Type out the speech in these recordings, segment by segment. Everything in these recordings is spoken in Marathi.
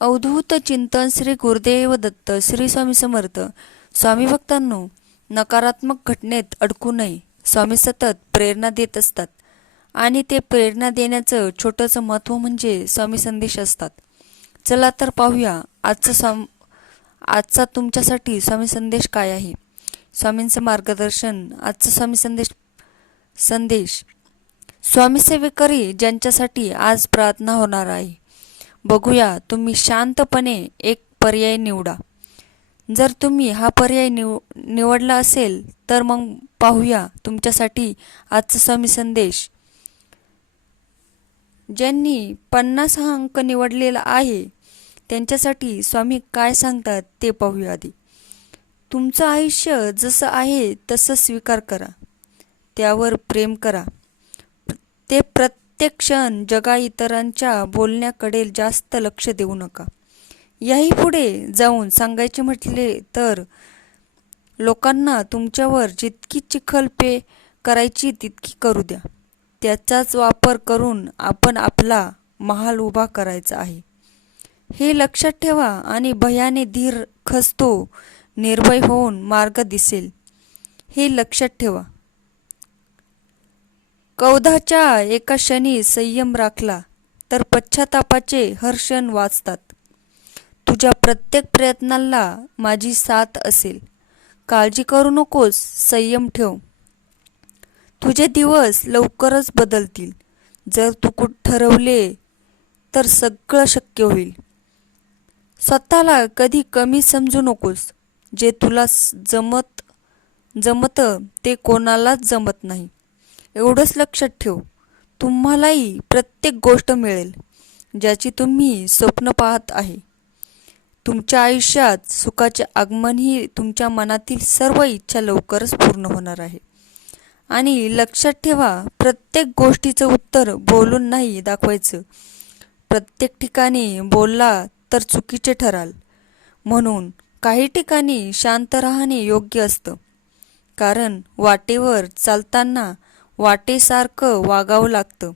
अवधूत चिंतन श्री गुरुदेव दत्त श्री स्वामी समर्थ. स्वामी भक्तांनो नकारात्मक घटनेत अडकू नये. स्वामी सतत प्रेरणा देत असतात. आणि ते प्रेरणा देण्याचं छोटंसं महत्त्व म्हणजे स्वामी संदेश असतात. चला तर पाहूया आजचा स्वाम आजचा तुमच्यासाठी स्वामी संदेश काय आहे? स्वामींचं मार्गदर्शन आजचा स्वामी संदेश संदेश. स्वामी सेवेकरी ज्यांच्यासाठी आज प्रार्थना होणार आहे. बघूया तुम्ही शांतपणे एक पर्याय निवडा. जर तुम्ही हा पर्याय निव निवडला असेल तर मग पाहूया तुमच्यासाठी आजचा स्वामी संदेश. ज्यांनी पन्नास हा अंक निवडलेला आहे त्यांच्यासाठी स्वामी काय सांगतात ते पाहूया आधी. तुमचं आयुष्य जसं आहे तसं स्वीकार करा. त्यावर प्रेम करा. ते प्रत्येक क्षण जगा इतरांच्या बोलण्याकडे जास्त लक्ष देऊ नका. याही पुढे जाऊन सांगायचे म्हटले तर लोकांना तुमच्यावर जितकी चिखल पे करायची तितकी करू द्या. त्याचाच वापर करून आपण आपला महाल उभा करायचा आहे. हे लक्षात ठेवा आणि भयाने धीर खसतो निर्भय होऊन मार्ग दिसेल. हे लक्षात ठेवा. कौधाच्या एका क्षणी संयम राखला तर पश्चातापाचे हर्षण वाचतात. तुझ्या प्रत्येक प्रयत्नाला माझी साथ असेल. काळजी करू नकोस संयम ठेव. तुझे दिवस लवकरच बदलतील. जर तू कुठ ठरवले तर सगळं शक्य होईल. स्वतःला कधी कमी समजू नकोस. जे तुला जमत जमत जमतं ते कोणालाच जमत नाही. एवढंच लक्षात ठेव. तुम्हालाही प्रत्येक गोष्ट मिळेल ज्याची तुम्ही स्वप्न पाहत आहे. तुमच्या आयुष्यात सुखाचे आगमनही तुमच्या मनातील सर्व इच्छा लवकरच पूर्ण होणार आहे. आणि लक्षात ठेवा प्रत्येक गोष्टीचं उत्तर बोलून नाही दाखवायचं. प्रत्येक ठिकाणी बोलला तर चुकीचे ठराल. म्हणून काही ठिकाणी शांत राहणे योग्य असतं. कारण वाटेवर चालताना वाटेसारखं वागावं लागतं.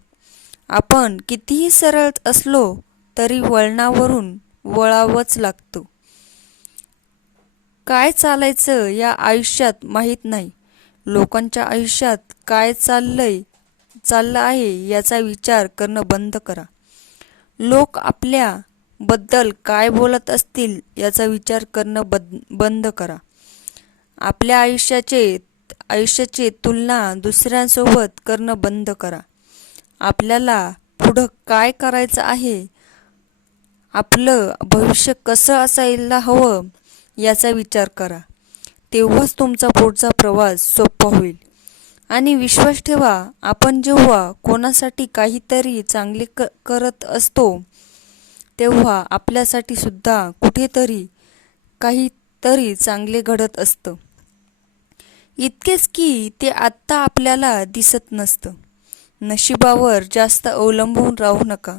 आपण कितीही सरळ असलो तरी वळणावरून वळावंच लागतं. काय चालायचं या आयुष्यात माहीत नाही. लोकांच्या आयुष्यात काय चाललंय चाललं आहे याचा विचार करणं बंद करा. लोक आपल्या बद्दल काय बोलत असतील याचा विचार करणं बंद करा. आपल्या आयुष्याचे आयुष्याची तुलना दुसऱ्यांसोबत करणं बंद करा. आपल्याला पुढं काय करायचं आहे? आपलं भविष्य कसं असायला हवं याचा विचार करा. तेव्हाच तुमचा पुढचा प्रवास सोपा होईल. आणि विश्वास ठेवा आपण जेव्हा कोणासाठी काहीतरी चांगले क करत असतो तेव्हा आपल्यासाठी सुद्धा कुठेतरी काहीतरी चांगले घडत असतं. इतकेच की ते आत्ता आपल्याला दिसत नसतं. नशिबावर जास्त अवलंबून राहू नका.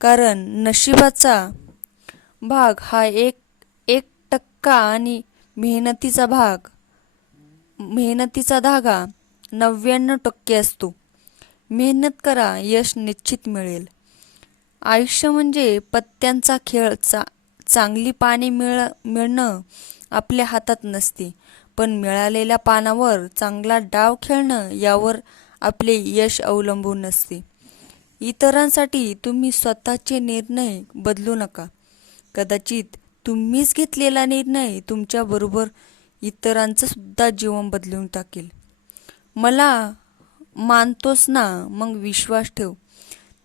कारण नशिबाचा भाग हा एक एक टक्का आणि मेहनतीचा भाग मेहनतीचा धागा नव्याण्णव टक्के असतो. मेहनत करा यश निश्चित मिळेल. आयुष्य म्हणजे पत्त्यांचा खेळ चा चांगली पाने मिळ मिळणं आपल्या हातात नसते. पण मिळालेल्या पानावर चांगला डाव खेळणं यावर आपले यश अवलंबून असते इतरांसाठी तुम्ही स्वतःचे निर्णय बदलू नका. कदाचित तुम्हीच घेतलेला निर्णय तुमच्याबरोबर इतरांचं सुद्धा जीवन बदलून टाकेल. मला मानतोस ना मग विश्वास ठेव.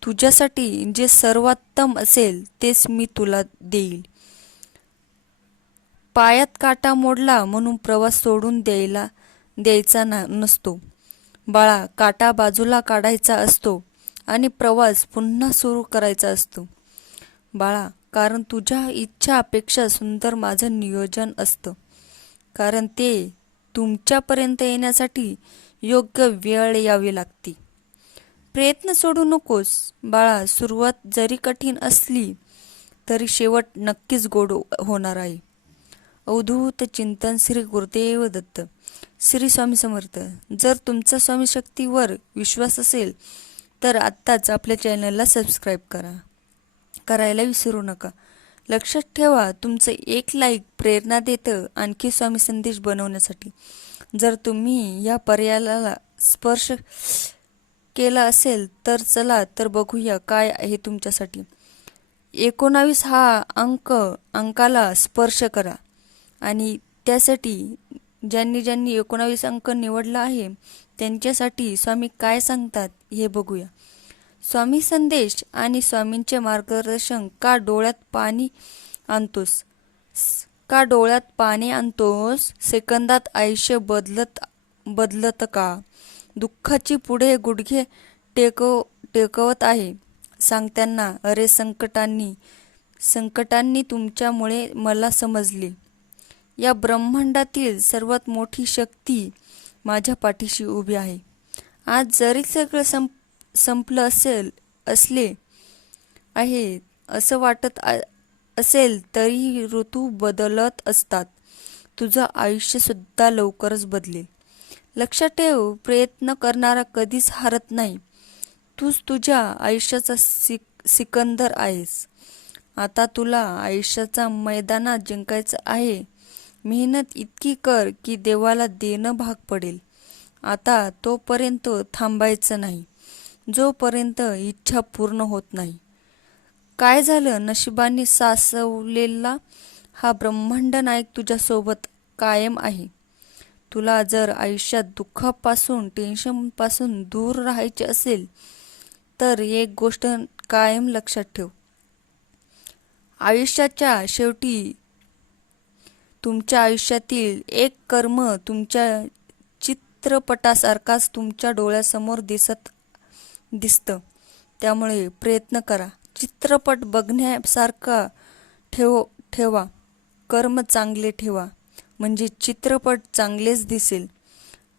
तुझ्यासाठी जे सर्वोत्तम असेल तेच मी तुला देईल. पायात काटा मोडला म्हणून प्रवास सोडून द्यायला द्यायचा ना नसतो. बाळा काटा बाजूला काढायचा असतो आणि प्रवास पुन्हा सुरू करायचा असतो. बाळा कारण तुझ्या इच्छा अपेक्षा सुंदर माझं नियोजन असतं. कारण ते तुमच्यापर्यंत येण्यासाठी योग्य वेळ यावी लागते. प्रयत्न सोडू नकोस. बाळा सुरुवात जरी कठीण असली तरी शेवट नक्कीच गोड होणार आहे. अवधूत चिंतन श्री गुरुदेव दत्त श्री स्वामी समर्थ. जर तुमचा स्वामी शक्तीवर विश्वास असेल तर आत्ताच आपल्या चॅनलला सबस्क्राईब करा. करायला विसरू नका. लक्षात ठेवा तुमचं एक लाईक प्रेरणा देतं आणखी स्वामी संदेश बनवण्यासाठी. जर तुम्ही या पर्यायाला स्पर्श केला असेल तर चला तर बघूया काय आहे तुमच्यासाठी. एकोणावीस हा अंक अंकाला स्पर्श करा. आणि त्यासाठी ज्यांनी ज्यांनी एकोणावीस अंक निवडला आहे त्यांच्यासाठी स्वामी काय सांगतात हे बघूया. स्वामी संदेश आणि स्वामींचे मार्गदर्शन का डोळ्यात पाणी आणतोस? का डोळ्यात पाणी आणतोस? सेकंदात आयुष्य बदलत बदलत का? दुःखाची पुढे गुडघे टेकव टेकवत आहे. सांगताना अरे संकटांनी संकटांनी तुमच्यामुळे मला समजले. या ब्रह्मांडातील सर्वात मोठी शक्ती माझ्या पाठीशी उभी आहे. आज जरी सगळं संप संपलं असेल असले आहे असं वाटत आ- असेल तरी ऋतू बदलत असतात. तुझं आयुष्यसुद्धा लवकरच बदलेल. लक्षात ठेव प्रयत्न करणारा कधीच हारत नाही. तूच तुझ्या आयुष्याचा सिक सिकंदर आहेस. आता तुला आयुष्याचा मैदानात जिंकायचं आहे. मेहनत इतकी कर की देवाला देणं भाग पडेल. आता तोपर्यंत थांबायचं नाही. जोपर्यंत इच्छा पूर्ण होत नाही. काय झालं? नशिबाने सासवलेला हा ब्रह्मांड नायक तुझ्यासोबत कायम आहे. तुला जर आयुष्यात दुःखापासून टेन्शनपासून दूर राहायचे असेल तर एक गोष्ट कायम लक्षात ठेव. आयुष्याच्या शेवटी तुमच्या आयुष्यातील एक कर्म तुमच्या चित्रपटासारखाच तुमच्या डोळ्यासमोर दिसत दिसतं. त्यामुळे प्रयत्न करा. चित्रपट बघण्यासारखा ठेव ठेवा. कर्म चांगले ठेवा. म्हणजे चित्रपट चांगलेच दिसेल.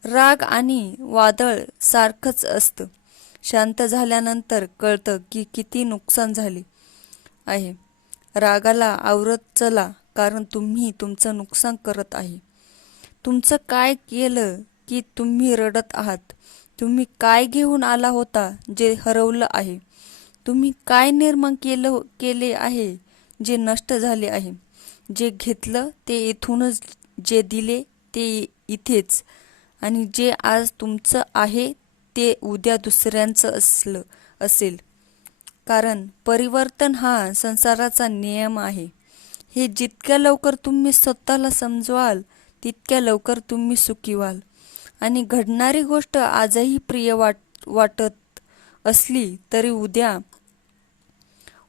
राग आणि वादळ सारखंच असतं. शांत झाल्यानंतर कळतं की किती नुकसान झाले आहे. रागाला आवरत चला. कारण तुम्ही तुमचं नुकसान करत आहे. तुमचं काय केलं की तुम्ही रडत आहात? तुम्ही काय घेऊन आला होता जे हरवलं आहे? तुम्ही काय निर्माण केलं केले आहे जे नष्ट झाले आहे? जे घेतलं ते इथूनच जे दिले ते इथेच. आणि जे आज तुमचं आहे ते उद्या दुसऱ्यांचं असलं असेल. कारण परिवर्तन हा संसाराचा नियम आहे. हे जितक्या लवकर तुम्ही स्वतःला समजवाल तितक्या लवकर तुम्ही सुखी व्हाल आणि घडणारी गोष्ट आजही प्रिय वाट वाटत असली तरी उद्या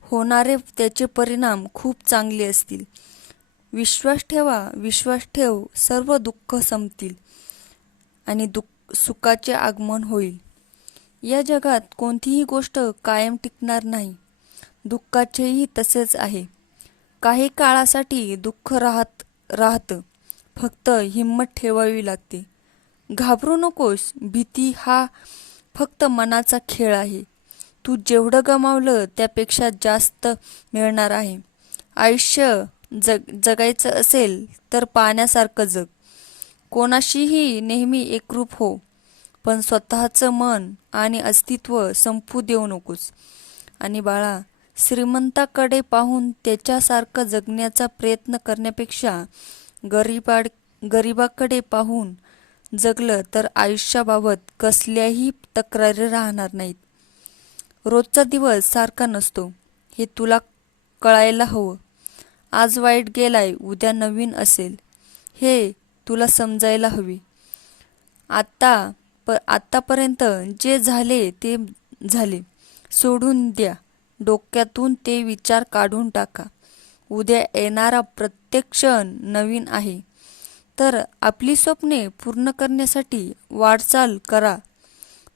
होणारे त्याचे परिणाम खूप चांगले असतील. विश्वास ठेवा विश्वास ठेव सर्व दुःख संपतील आणि दुःख सुखाचे आगमन होईल. या जगात कोणतीही गोष्ट कायम टिकणार नाही. दुःखाचेही तसेच आहे. काही काळासाठी दुःख राहत राहतं फक्त हिंमत ठेवावी लागते. घाबरू नकोस भीती हा फक्त मनाचा खेळ आहे. तू जेवढं गमावलं त्यापेक्षा जास्त मिळणार आहे. आयुष्य जग जगायचं असेल तर पाण्यासारखं जग. कोणाशीही नेहमी एकरूप हो पण स्वतःचं मन आणि अस्तित्व संपू देऊ नकोस. आणि बाळा श्रीमंताकडे पाहून त्याच्यासारखं जगण्याचा प्रयत्न करण्यापेक्षा गरिबाड गरिबाकडे पाहून जगलं तर आयुष्याबाबत कसल्याही तक्रारी राहणार नाहीत. रोजचा दिवस सारखा नसतो. हे तुला कळायला हवं. आज वाईट गेलाय उद्या नवीन असेल. हे तुला समजायला हवे. आत्ता प आत्तापर्यंत जे झाले ते झाले. सोडून द्या. डोक्यातून ते विचार काढून टाका. उद्या येणारा प्रत्येक क्षण नवीन आहे. तर आपली स्वप्ने पूर्ण करण्यासाठी वाटचाल करा.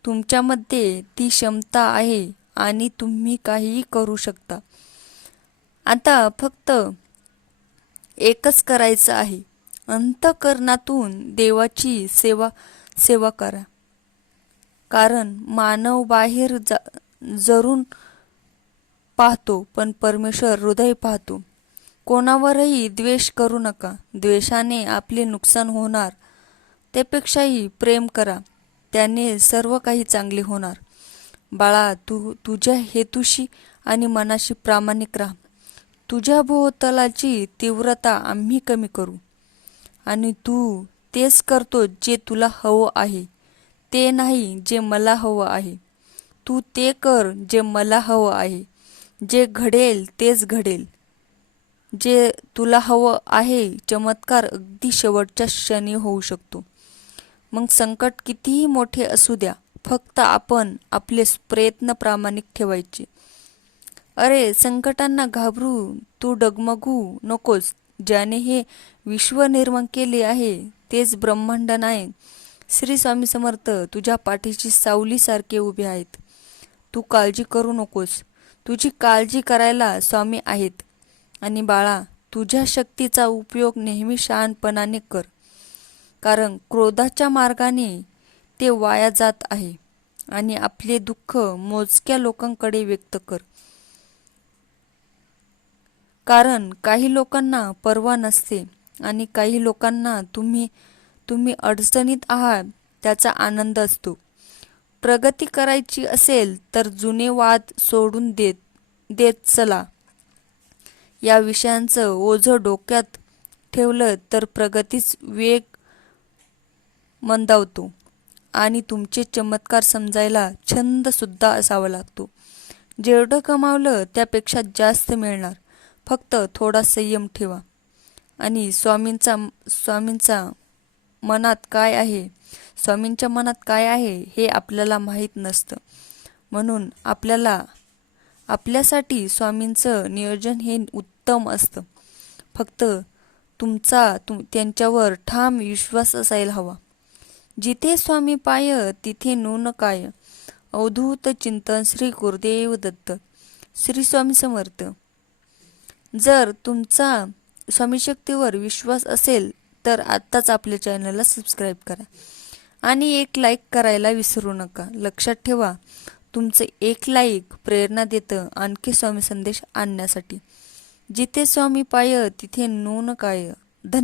तुमच्यामध्ये ती क्षमता आहे आणि तुम्ही काहीही करू शकता. आता फक्त एकच करायचं आहे. अंतकरणातून देवाची सेवा सेवा करा. कारण मानव बाहेर जा जरून पाहतो पण परमेश्वर हृदय पाहतो. कोणावरही द्वेष करू नका. द्वेषाने आपले नुकसान होणार. त्यापेक्षाही प्रेम करा. त्याने सर्व काही चांगले होणार. बाळा तू तुझ्या हेतूशी आणि मनाशी प्रामाणिक राहा. तुझ्या भोवतालाची तीव्रता आम्ही कमी करू. आणि तू तेच करतो जे तुला हवं आहे. ते नाही जे मला हवं आहे. तू ते कर जे मला हवं आहे. जे घडेल तेच घडेल. जे तुला हवं आहे चमत्कार अगदी शेवटच्या क्षणी होऊ शकतो. मग संकट कितीही मोठे असू द्या फक्त आपण आपले प्रयत्न प्रामाणिक ठेवायचे. अरे संकटांना घाबरू तू डगमगू नकोस. ज्याने हे विश्व निर्माण केले आहे तेच ब्रह्मांड नाही. श्री स्वामी समर्थ तुझ्या पाठीची सावलीसारखे उभे आहेत. तू काळजी करू नकोस. तुझी काळजी करायला स्वामी आहेत. आणि बाळा तुझ्या शक्तीचा उपयोग नेहमी शहाणपणाने कर. कारण क्रोधाच्या मार्गाने ते वाया जात आहे. आणि आपले दुःख मोजक्या लोकांकडे व्यक्त कर. कारण काही लोकांना पर्वा नसते आणि काही लोकांना तुम्ही तुम्ही अडचणीत आहात त्याचा आनंद असतो. प्रगती करायची असेल तर जुने वाद सोडून देत देत चला. या विषयांचं ओझं डोक्यात ठेवलं तर प्रगतीच वेग मंदावतो आणि तुमचे चमत्कार समजायला छंद सुद्धा असावा लागतो. जेवढं कमावलं त्यापेक्षा जास्त मिळणार. फक्त थोडा संयम ठेवा. आणि स्वामींचा स्वामींचा मनात काय आहे? स्वामींच्या मनात काय आहे हे आपल्याला माहीत नसतं. म्हणून आपल्याला आपल्यासाठी स्वामींचं नियोजन हे उत्तम असतं. फक्त तुमचा तुम त्यांच्यावर ठाम विश्वास असायला हवा. जिथे स्वामी पाय तिथे नून काय. अवधूत चिंतन श्री गुरुदेव दत्त श्री स्वामी समर्थ. जर तुमचा स्वामी शक्तीवर विश्वास असेल तर आत्ताच आपल्या चॅनलला सबस्क्राईब करा. आणि एक लाईक करायला विसरू नका. लक्षात ठेवा तुमचं एक लाईक प्रेरणा देतं आणखी स्वामी संदेश आणण्यासाठी. जिथे स्वामी पाय तिथे नून काय? धन्य